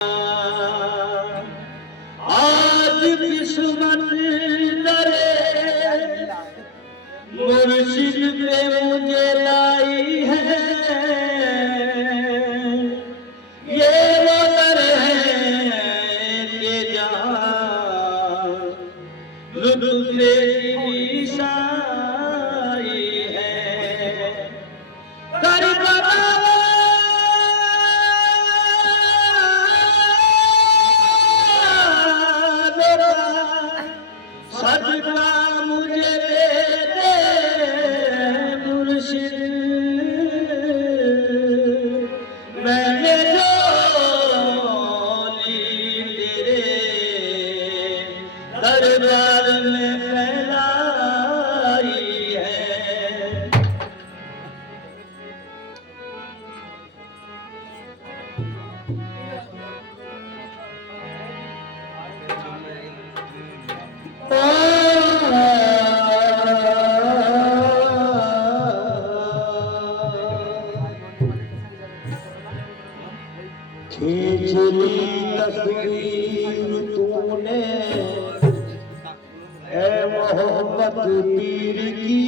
आज किस्मत दरे मुर्शिद पे मुझे लाई है, ये वो दर है कि जहाँ लुत्फ़ ईसाई है। सदका मुझे दे दे मुर्शिद, मैंने जो ली तेरे दरबार में फैलाई है। खींच ली तस्वीर तूने ऐ मोहब्बत पीर की,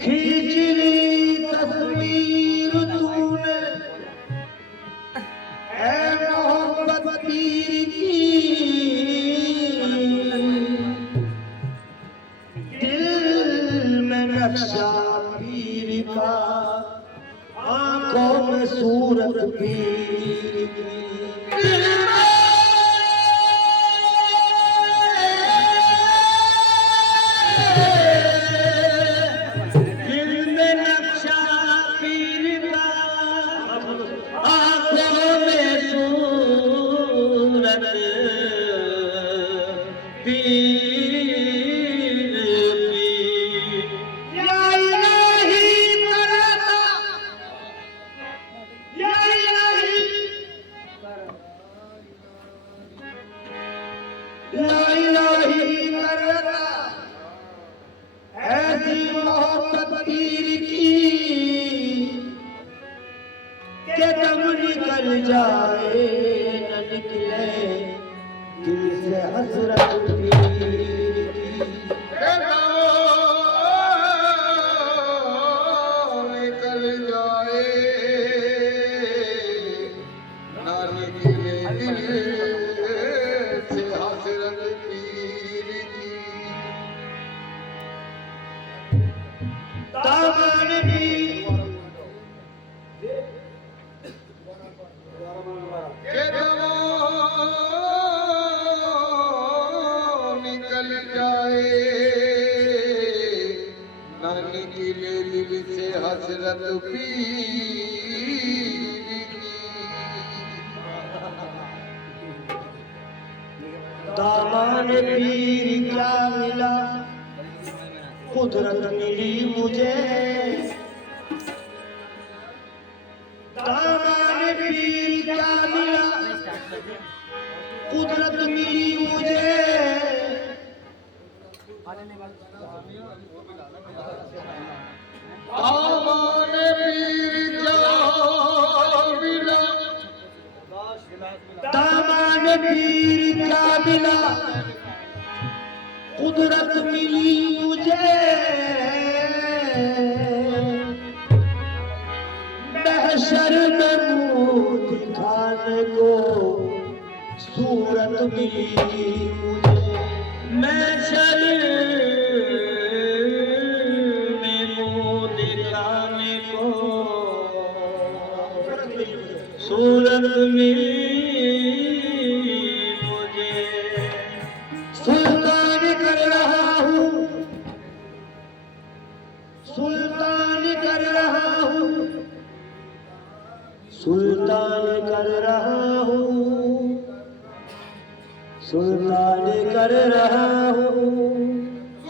खींच ली तस्वीर तूने ऐ मोहब्बत पीर की, नक्शा पीर का आंखों में सूरत पीर की, दिल में नक्शा पीर का आंखों में सूरत पीर। ऐसी मोहब्बत पीर की के दम निकल जाए न निकले दिल से हसरत पीर की, निकल जाए न निकले दिल से हसरत पीर की। दामन पीर के दमों निकल जाए न निकले दिल से हसरत पीर की। दामन पीर क्या मिला कुदरत मिली मुझे, दामन पीर क्या मिला कुदरत मिली मुझे, दामन पीर क्या मिला, दामन पीर क्या मिला कुदरत मिली मुझे, महशर में मुँह दिखाने को सूरत मिली मुझे, महशर में मुँह दिखाने को सूरत मिली मुझे। सुल्तान कर रहा हूँ, सुल्तान कर रहा हूँ, सुल्तान कर रहा हूँ, सुल्तान कर रहा हूँ,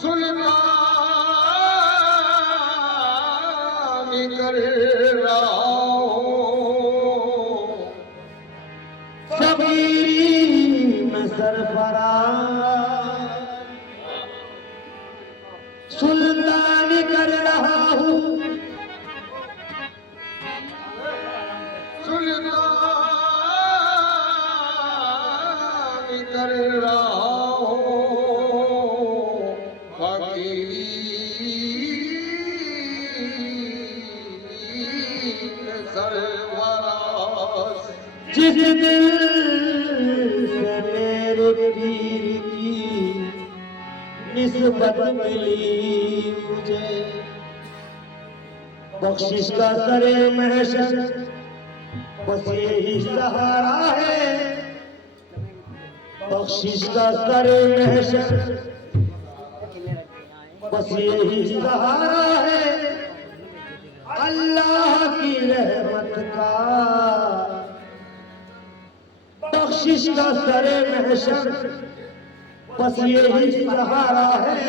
सुल्तान कर रहा हूँ, फकीरी में सरफराज सुल्तानी कर रहा हूँ, सुल्तानी कर रहा हूँ, फकीर सरवराज। जिस दिल से मेरे पीर की निस्बत मिली मुझे, बख्शिश का सरे महशर बस यही सहारा है, बख्शिश का सरे महशर बस यही सहारा है, अल्लाह की रहमत का बख्शिश का सरे महशर बस यही सहारा है,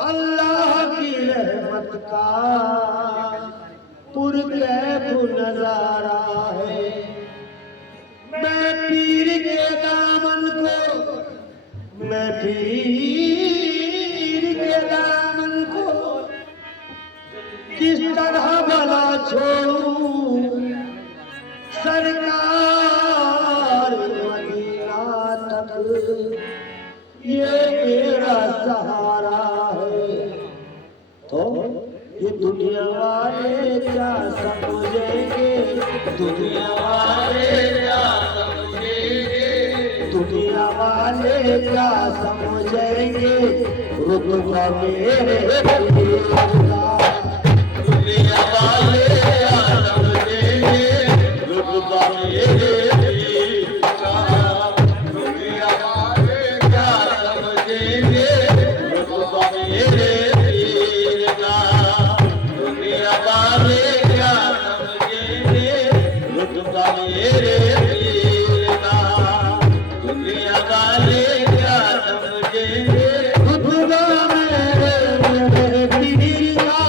अल्लाह की रहमत का पुरकैफ नजारा है। मैं पीर के दामन को, मैं पीर के दामन को किस तरह भला छोड़ूं, सरकार मदीना तक ये मेरा सहारा है। तो ये दुनिया वाले क्या समझेंगे, दुनिया वाले क्या समझेंगे, दुनिया वाले क्या समझेंगे, रुतबा मेरे दुनिया वाले क्या समझेंगे, रुतबा मेरे दुनिया वाले क्या समझेंगे, रुतबा मेरे दुनिया वाले क्या समझेंगे, रुतबा मेरे दुनिया वाले क्या समझेंगे, रुतबा मेरे पीर का।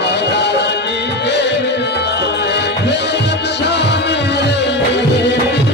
राधा रानी के हे रक्षा मेरे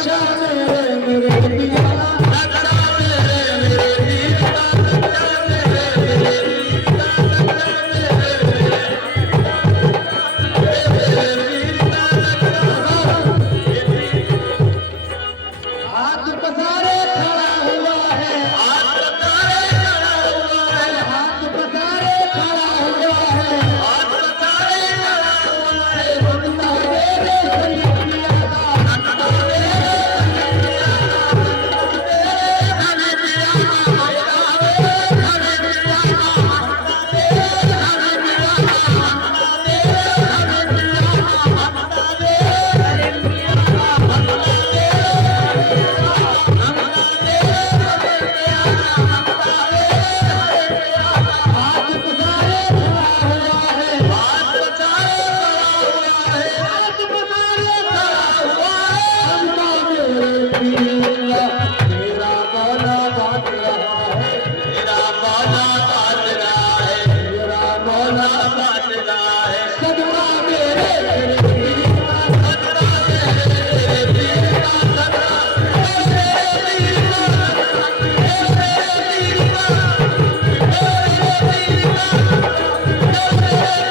रक्षा मेरे मेरे पिया रक्षा मेरे मेरे वीर का रक्षा मेरे मेरे वीर का रक्षा मेरे वीर का हाथ पसारे खड़ा हुआ है हाथ पसारे खड़ा हुआ है हाथ पसारे खड़ा हुआ है हाथ पसारे खड़ा हुआ है ममता मेरे सैयदिया का ममता मेरे सैयदिया का धन दिया मेरा वे धन दिया ममता मेरे धन दिया ममता मेरे धन दिया ममता मेरे धन दिया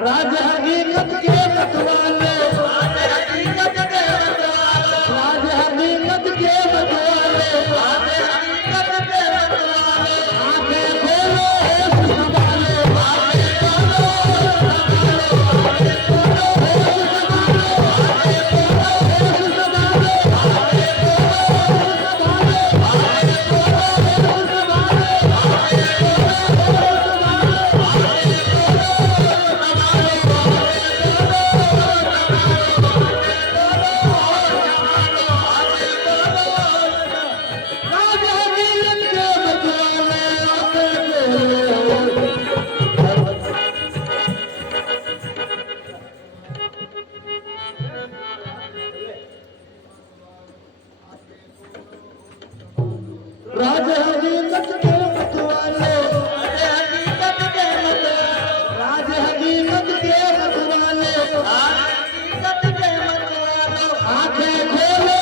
राज हकीकत के मतवाले राज हकीकत के मतवाले राज हकीकत के मतवाले राज हकीकत के मतवाले आंखें खोलो होश संभालो आंखें खोलो होश संभालो आंखें खोलो होश संभालो आंखें खोलो होश संभालो आंखें खोलो होश संभालो आंखें खोलो होश राज हकीकत के मतवाले राज हकीकत के मतवाले राज हकीकत के मतवाले हकीकत के मतवाले आंखें खोलो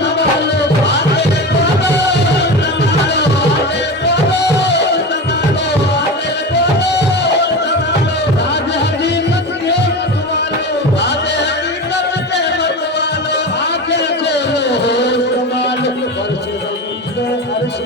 संभालो आंखें खोलो संभालो आंखें खोलो संभालो आंखें खोलो संभालो राज हकीकत के मतवाले राज हकीकत के मतवाले आंखें खोलो संभालो अर्श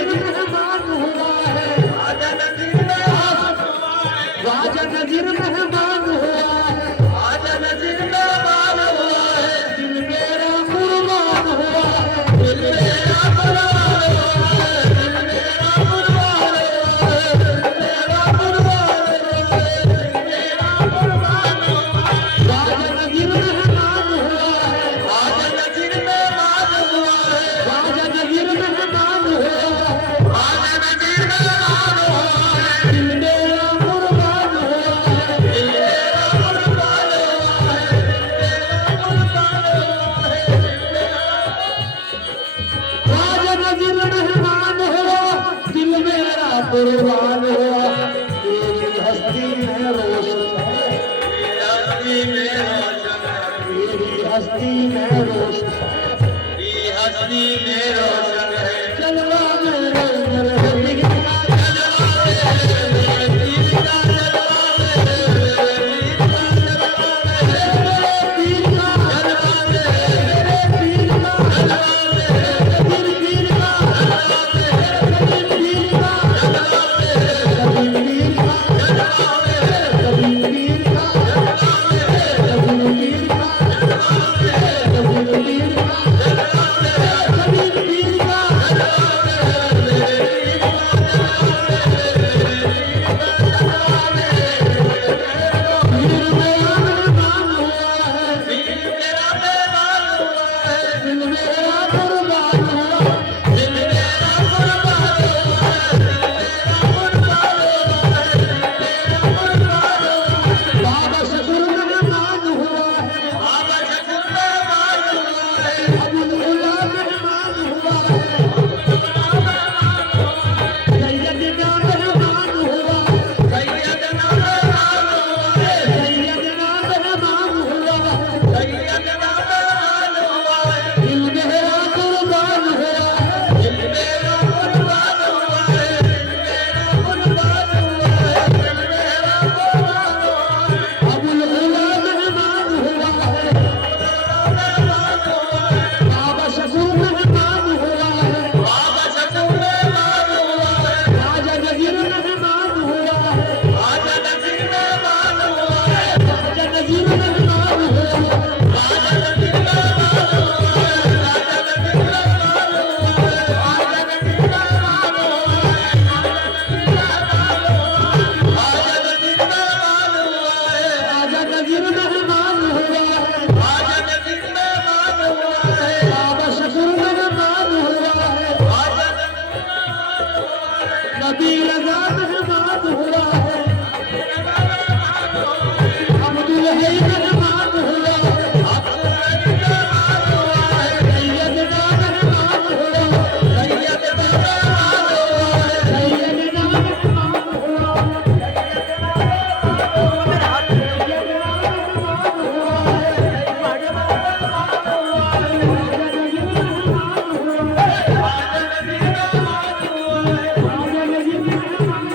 नजीर मेहमान हुआ है, आजा नजीर मेहमान राजा नजीर मेहमान हुआ है, आजा नजीर मेहमान हुआ है, दिल मेरा कुर्बान हुआ है, दिल मेरा कुर्बान हुआ है, दिल मेरा कुर्बान हुआ है, दिल मेरा कुर्बान हुआ है, दिल मेरा कुर्बान हुआ है, राजा नजीर मेहमान हुआ है, आजा नजीर मेहमान हुआ है, राजा नजीर मेहमान हुआ है, आजा नजीर मेहमान हुआ है, दिल मेरा कुर्बान हुआ है, दिल मेरा कुर्बान हुआ है, दिल मेरा कुर्बान हुआ है, दिल मेरा राजा नजीर मेहमान हुआ, दिल मेरा कुर्बान हुआ, तेरी हस्ती में रोशन है, हस्ती में रोशन है, तेरी हस्ती में रोशन है, तेरी हस्ती में रोशन है, जलवा मेरे मेरे दिल का जलवा मेरे मेरे दिल का जलवा मेरे मेरे दिल का जलवा मेरे पीर का जलवा मेरे मेरे पीर का जलवा मेरे पीर पीर का जलवा मेरे पीर का जलवा मेरे कभी पीर का जलवा मेरे कभी पीर का जलवा मेरे कभी पीर का जलवा मेरे कभी पीर का जलवा मेरे कभी पीर का जलवा मेरे मेरे दिल का जलवा मेरे मेरे दिल का जलवा मेरे पीर मेरा मेहमान हुआ है, दिल मेरा मेहमान हुआ है, दिल मेरा कुर्बान हुआ, दिल मेरा कुर्बान हुआ है, दिल मेरा कुर्बान हुआ है, दिल मेरा कुर्बान हुआ है, बाबा शकूर मेहमान हुआ है, बाबा शकूर मेहमान हुआ है, अबुल उला मेहमान हुआ है, सैयदना मेहमान हुआ है, सैयदना मेहमान हुआ है, सैयदना मेहमान हुआ है, सैयदना मेहमान हुआ है, दिल मेरा कुर्बान हुआ है, दिल मेरा कुर्बान हुआ है, दिल मेरा कुर्बान हुआ है, दिल मेरा कुर्बान हुआ है, अबुल उला मेहमान हुआ है, मेहमान हुआ है, बाबा शकूर मेहमान हुआ है, बाबा शकूर मेहमान हुआ है, राजा नजीर मेहमान हुआ है, आजा नजीर मेहमान हुआ है, राजा नजीर मेहमान हुआ है, आजा नजीर मेहमान हुआ है, आजा नजीर मेहमान हुआ है, आजा नजीर मेहमान हुआ है, आजा नजीर मेहमान हुआ है, राजा नजीर मेहमान हुआ है, आजा नजीर मेहमान हुआ है, बाबा शकूर मेहमान हुआ है, आजा नजीर मेहमान हुआ है, नबी रजा मेहमान हुआ है, अब्दुल हई मेहमान हुआ है, मेहमान हुआ है, सैयदना मेहमान हुआ है, सैयदना मेहमान हुआ है, सैयदना मेहमान हुआ है, आजा नजीर मेहमान हुआ है,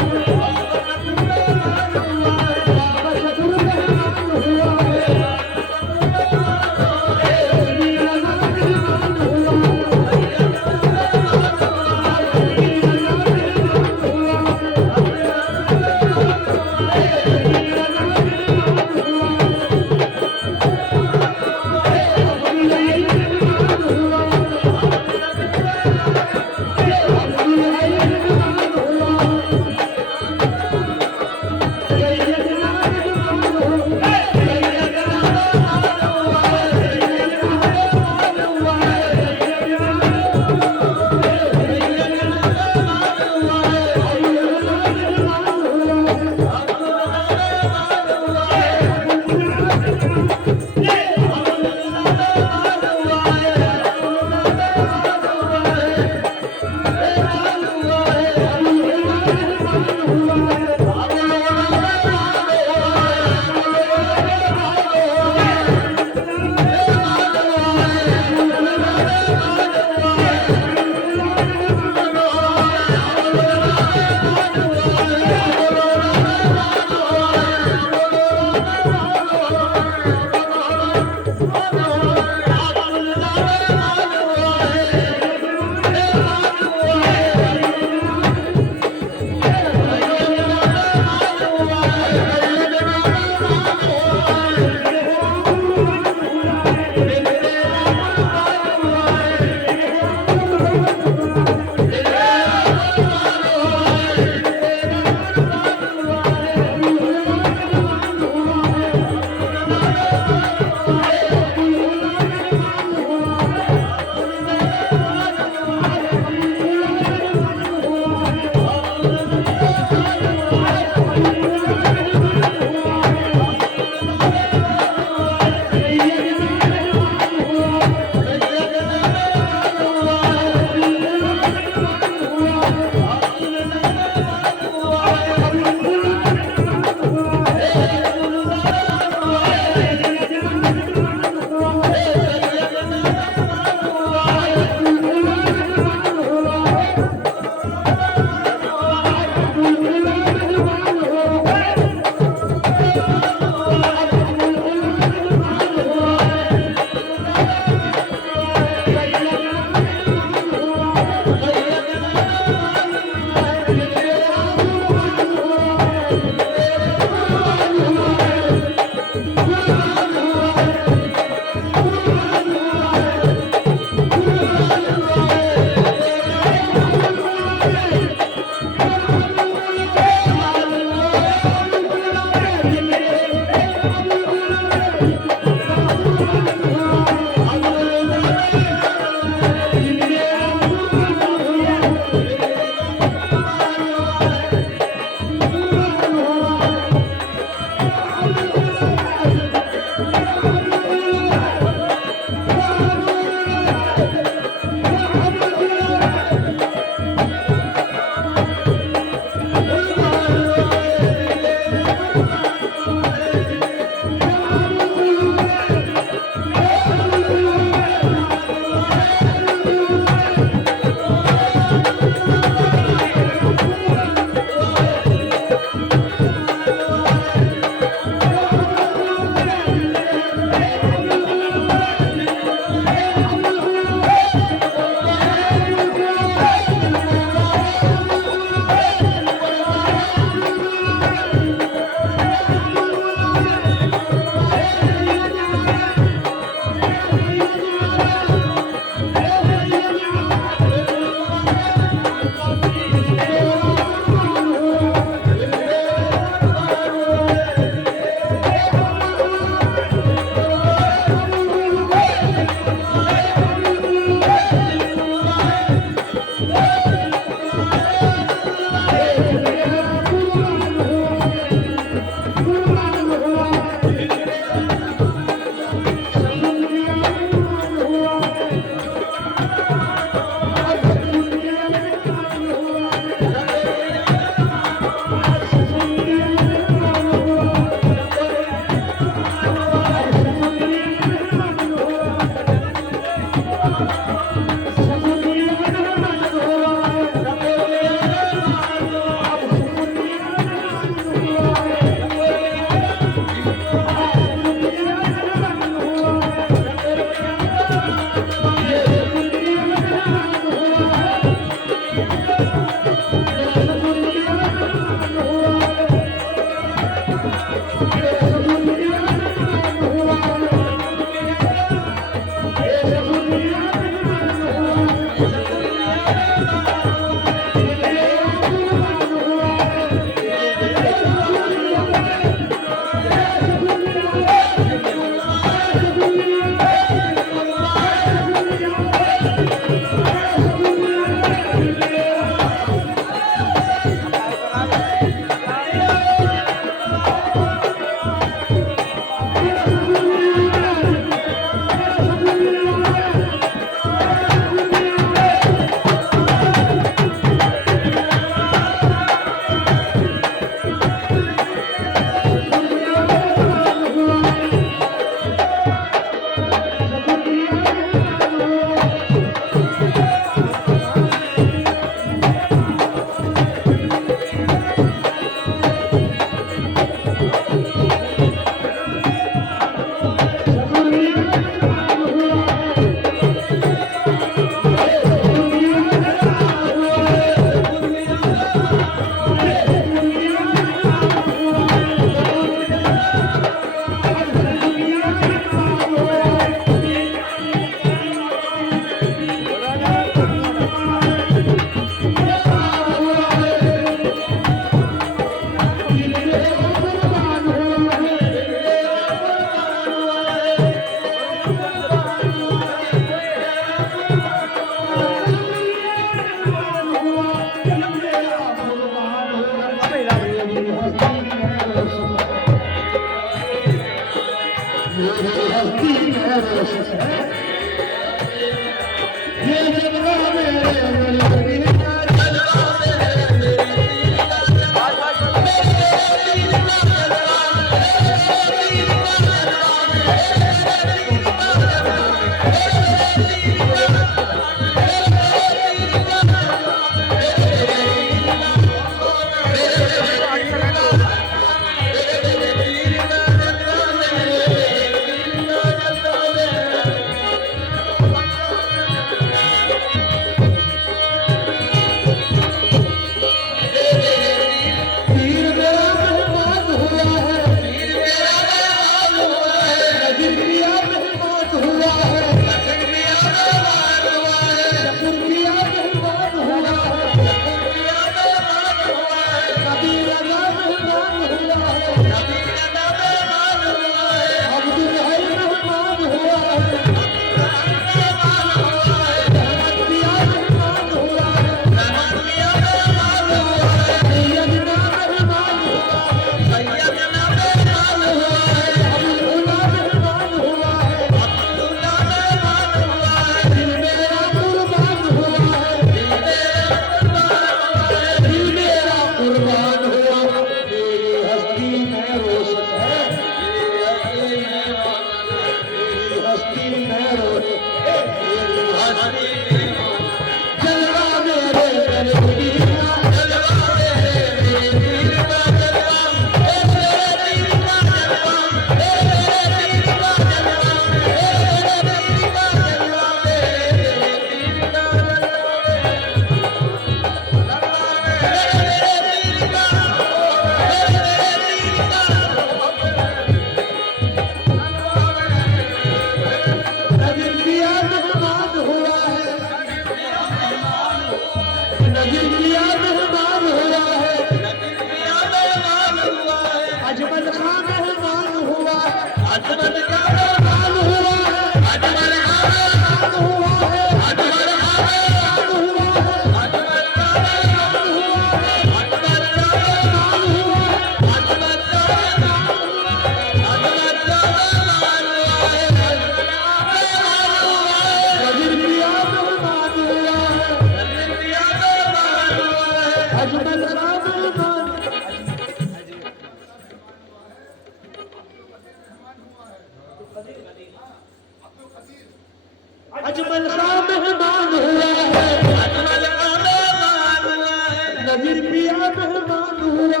सा मेहमान हुआ है, अजमल का मेहमान हुआ है, नजीर पिया मेहमान हुआ।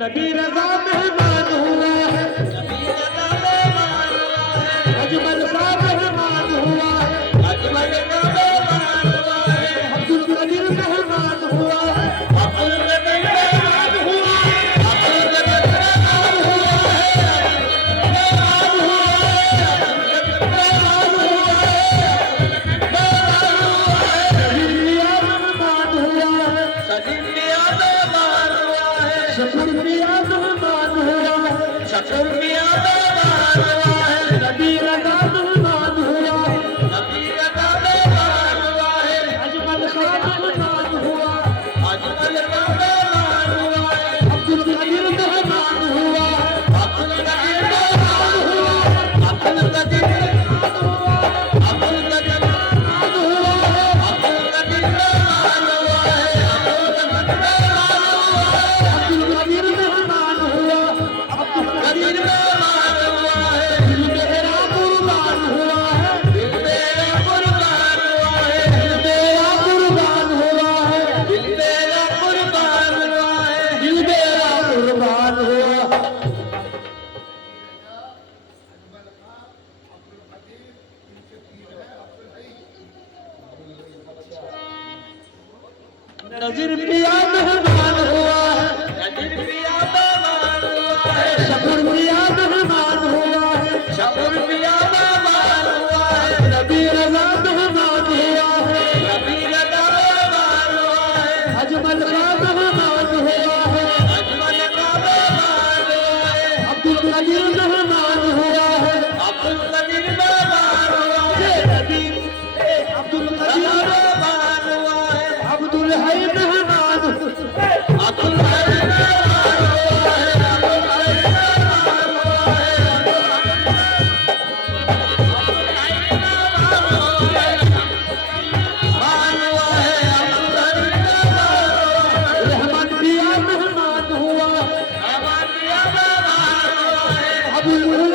नबी रजा मेहमान हुआ है, नबी का मेहमान हुआ है, अजमल सा मेहमान हुआ है, अजमल का मेहमान हुआ है, अब्दुल कदीर मेहमान हुआ है, अब्दुल कदीर मेहमान हुआ है, अब्दुल कदीर मेहमान हुआ है, मेहमान हुआ है, मेहमान हुआ है, नजीर पिया मेहमान हुआ है, सजीव मियां मेहमान हुआ है, शकूर पिया मेहमान हुआ है, शकूर मियां मेहमान हुआ है, नबी रजा मेहमान हुआ है, नबी का मेहमान हुआ है, अजमल सा मेहमान हुआ, अजमल का मेहमान हुआ है, अब्दुल कदीर मेहमान हुआ है, अब्दुल कदीर मेहमान हुआ है, अब्दुल कदीर मेहमान हुआ है, अब्दुल कदीर मेहमान हुआ है, अब्दुल कदीर मेहमान हुआ है, अब्दुल कदीर मेहमान हुआ है, अब्दुल कदीर मेहमान हुआ, अब्दुल कदीर मेहमान हुआ है, दिल मेरा कुर्बान हुआ है, दिल मेरा कुर्बान हुआ है, मेरा कुर्बान हुआ है, दिल मेरा कुर्बान हुआ है, दिल मेरा कुर्बान हुआ। नजीर पिया मेहमान हुआ है, नजीर पिया मेहमान हुआ है, शकूर पिया मेहमान हुआ है, शकूर पिया मेहमान हुआ है, नबी रजा मेहमान हुआ है, नबी का मेहमान हुआ है, अजमल का मेहमान हुआ है, अजमल का मेहमान हुआ है, अब्दुल कदीर मेहमान हुआ है, अब्दुल कदीर मेहमान हुआ है, नबी अब्दुल कदीर मेहमान हुआ है, अब्दुल हई मेहमान अब्दुल हई मेहमान हुआ है, अब्दुल हई मेहमान हुआ है, अब्दुल हई मेहमान हुआ है, मान हुआ है, अब्दुल हई मेहमान हुआ है, रहमान पिया मेहमान हुआ है, रहमान पिया मेहमान हुआ है, अबुल